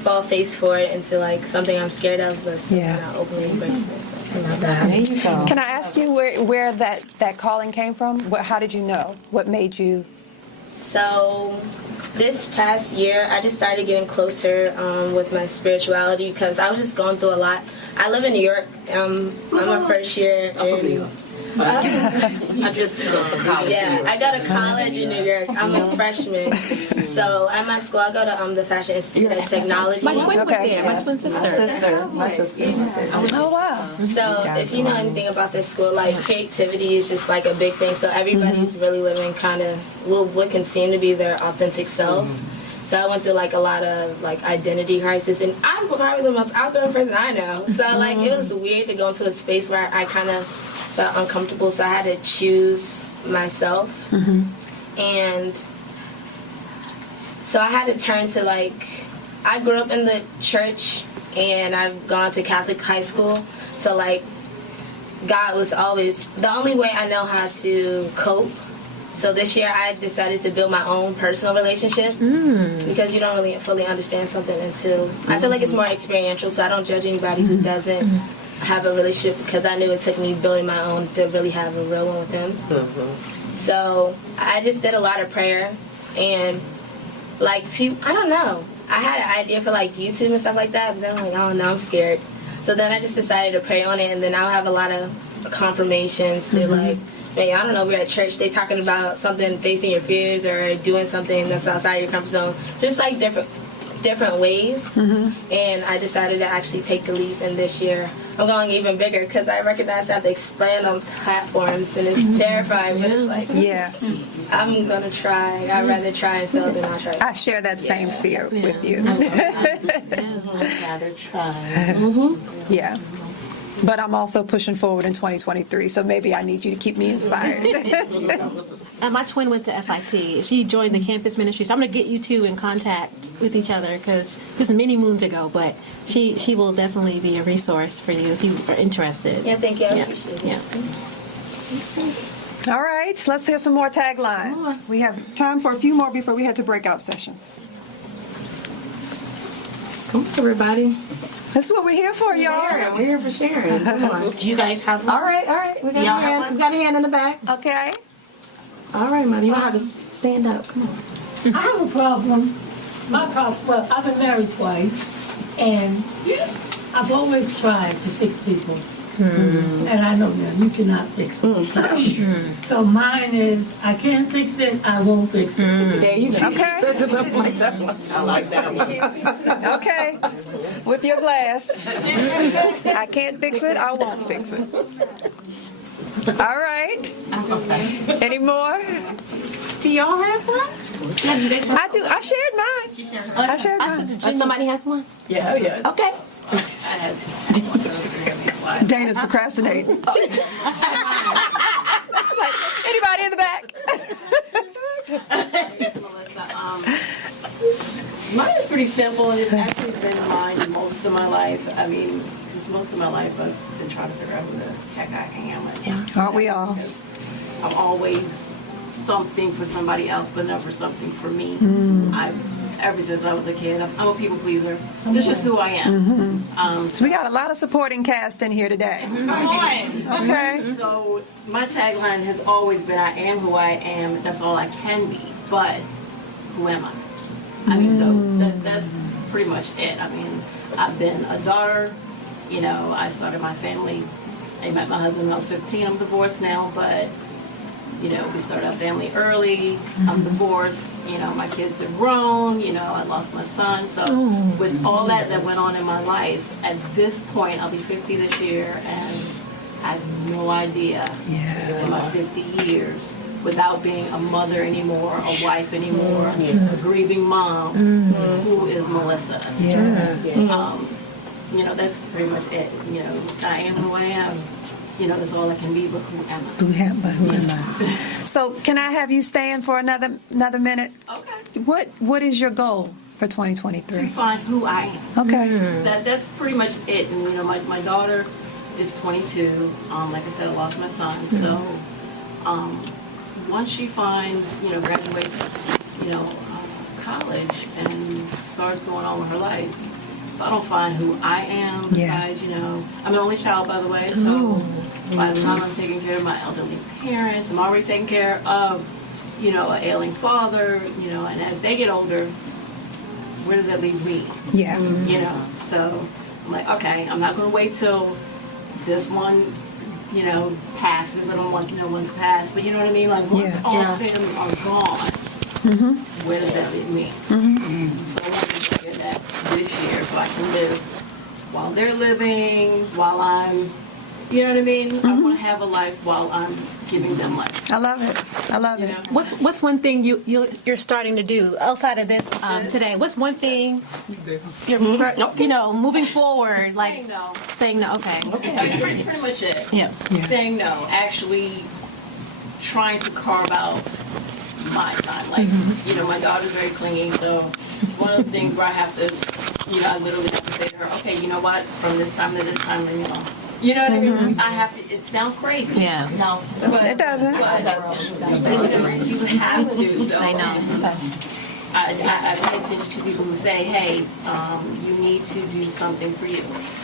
fall face forward into like something I'm scared of, but Yeah. kind of openly embrace it. So. There you go. Can I ask you where that calling came from? How did you know? What made you? So this past year, I just started getting closer with my spirituality because I was just going through a lot. I live in New York. I'm a first year in. I just go to college. Yeah, I go to college in New York. I'm a freshman. So at my school, I go to the Fashion Institute of Technology. My twin was Okay. there. My twin sister. My sister. Oh wow. So if you know anything about this school, like creativity is just like a big thing. So everybody's really living kind of what can seem to be their authentic selves. So I went through like a lot of like identity crisis, and I'm probably the most outgoing person I know. So like it was weird to go into a space where I kind of felt uncomfortable. So I had to choose myself, and so I had to turn to like, I grew up in the church and I've gone to Catholic high school. So like God was always the only way I know how to cope. So this year I decided to build my own personal relationship because you don't really fully understand something until, I feel like it's more experiential, so I don't judge anybody who doesn't have a relationship because I knew it took me building my own to really have a real one with him. So I just did a lot of prayer, and like people, I don't know, I had an idea for like YouTube and stuff like that, but then I'm like, oh no, I'm scared. So then I just decided to pray on it, and then I'll have a lot of confirmations. They're like, man, I don't know, we're at church, they talking about something, facing your fears or doing something that's outside your comfort zone, just like different ways. And I decided to actually take the leap, and this year I'm going even bigger because I recognize I have to explain on platforms, and it's terrifying, but it's like, Yeah. I'm gonna try. I'd rather try and fail than not try. I share that same fear with you. I'd rather try. Yeah. But I'm also pushing forward in 2023, so maybe I need you to keep me inspired. And my twin went to FIT. She joined the campus ministry, so I'm going to get you two in contact with each other because this is many moons ago, but she will definitely be a resource for you if you are interested. Yeah, thank you. I appreciate it. Yeah. All right, let's hear some more taglines. We have time for a few more before we head to breakout sessions. Come on, everybody. That's what we're here for, y'all. We're here for sharing. Come on. Do you guys have one? All right. We got Y'all a have hand. one? We got a hand in the back. Okay. All right, Mom. You don't have to stand up. Come on. I have a problem. My problem, well, I've been married twice, and I've always tried to fix people. And I know now you cannot fix it. So mine is, I can't fix it, I won't fix it. There you go. Okay. I like that one. Okay. With your glass. I can't fix it, I won't fix it. All right. Any more? Do y'all have one? I do. I shared mine. I shared mine. Somebody has one? Yeah, yeah. Okay. Dana's procrastinating. Anybody in the back? Mine is pretty simple, and it's actually been mine most of my life. I mean, because most of my life I've been trying to figure out who the heck I am. And Aren't we all? I'm always something for somebody else, but never something for me. Ever since I was a kid, I'm a people pleaser. That's just who I am. So we got a lot of supporting cast in here today. Come on. Okay. So my tagline has always been, I am who I am, that's all I can be, but who am I? I mean, so that's pretty much it. I mean, I've been a daughter, you know, I started my family, I met my husband when I was 15, I'm divorced now, but, you know, we started our family early, I'm divorced, you know, my kids are grown, you know, I lost my son, so with all that went on in my life, at this point, I'll be 50 this year, and I have no idea in my 50 years, without being a mother anymore, a wife anymore, a grieving mom, who is Melissa. You know, that's pretty much it. You know, I am who I am. You know, that's all I can be, but who am I? Who am I? So can I have you stand for another minute? Okay. What is your goal for 2023? To find who I am. Okay. That's pretty much it. And, you know, my daughter is 22. Like I said, I lost my son. So once she finds, you know, graduates, you know, college and starts going on with her life, if I don't find who I am, besides, you know, I'm an only child, by the way, so by the time I'm taking care of my elderly parents, I'm already taking care of, you know, an ailing father, you know, and as they get older, where does that leave me? Yeah. You know, so I'm like, okay, I'm not going to wait till this one, you know, passes. I don't want no one's passed, but you know what I mean? Like, once all of them are gone, where does that leave me? So I want to get that this year so I can live while they're living, while I'm, you know what I mean? I want to have a life while I'm giving them life. I love it. I love it. What's one thing you're starting to do outside of this today? What's one thing you're you know, moving forward, like saying no? Okay. Pretty much it. Yeah. Saying no, actually trying to carve out my time. Like, you know, my daughter's very clingy, so it's one of the things where I have to, you know, I literally have to say to her, okay, you know what, from this time to this time, leave me alone. You know what I mean? I have to, it sounds crazy. Yeah. No. But, It doesn't. But, you have to. So I know. I pay attention to people who say, hey, you need to do something for you.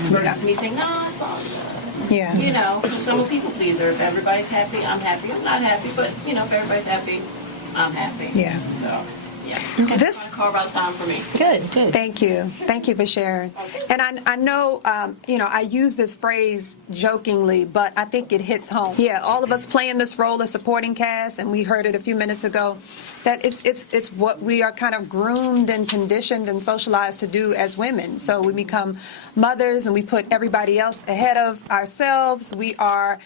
Versus me saying, no, it's all good. Yeah. You know, because I'm a people pleaser. If everybody's happy, I'm happy. I'm not happy, but, you know, if everybody's happy, I'm happy. Yeah. So, yeah. This Carve out time for me. Good. Thank you. Thank you for sharing. And I know, you know, I use this phrase jokingly, but I think it hits home. Yeah, all of us playing this role as supporting cast, and we heard it a few minutes ago, that it's what we are kind of groomed and conditioned and socialized to do as women. So we become mothers and we put everybody else ahead of ourselves. We are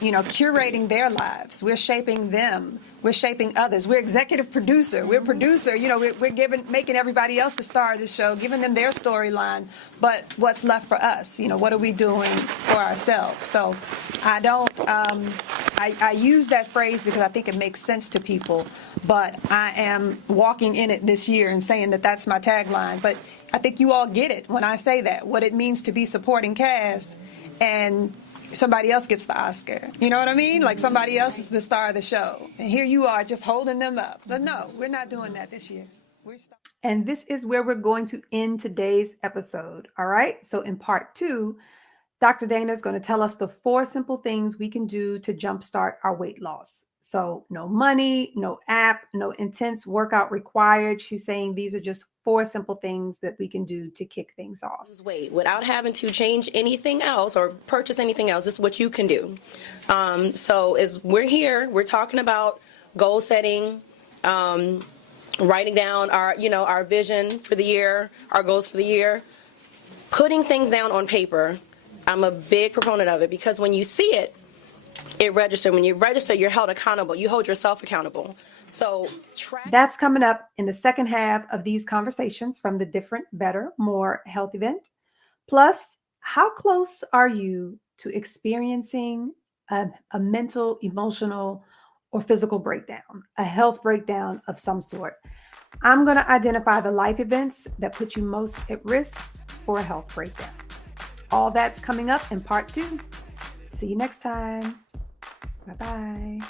you know, curating their lives. We're shaping them. We're shaping others. We're executive producer. We're producer. You know, we're making everybody else the star of the show, giving them their storyline. But what's left for us? You know, what are we doing for ourselves? So I don't, I use that phrase because I think it makes sense to people. But I am walking in it this year and saying that that's my tagline. But I think you all get it when I say that, what it means to be supporting cast and somebody else gets the Oscar. You know what I mean? Like somebody else is the star of the show. And here you are just holding them up. But no, we're not doing that this year. And this is where we're going to end today's episode. All right. So in part 2, Dr. Dana is going to tell us the 4 simple things we can do to jumpstart our weight loss. So no money, no app, no intense workout required. She's saying these are just 4 simple things that we can do to kick things off. Lose weight without having to change anything else or purchase anything else. This is what you can do. So as we're here, we're talking about goal setting, writing down our vision for the year, our goals for the year, putting things down on paper. I'm a big proponent of it because when you see it, it registers. When you register, you're held accountable. You hold yourself accountable. So that's coming up in the second half of these conversations from the Different, Better, More Health event. Plus, how close are you to experiencing a mental, emotional, or physical breakdown, a health breakdown of some sort? I'm going to identify the life events that put you most at risk for a health breakdown. All that's coming up in part 2. See you next time. Bye-bye.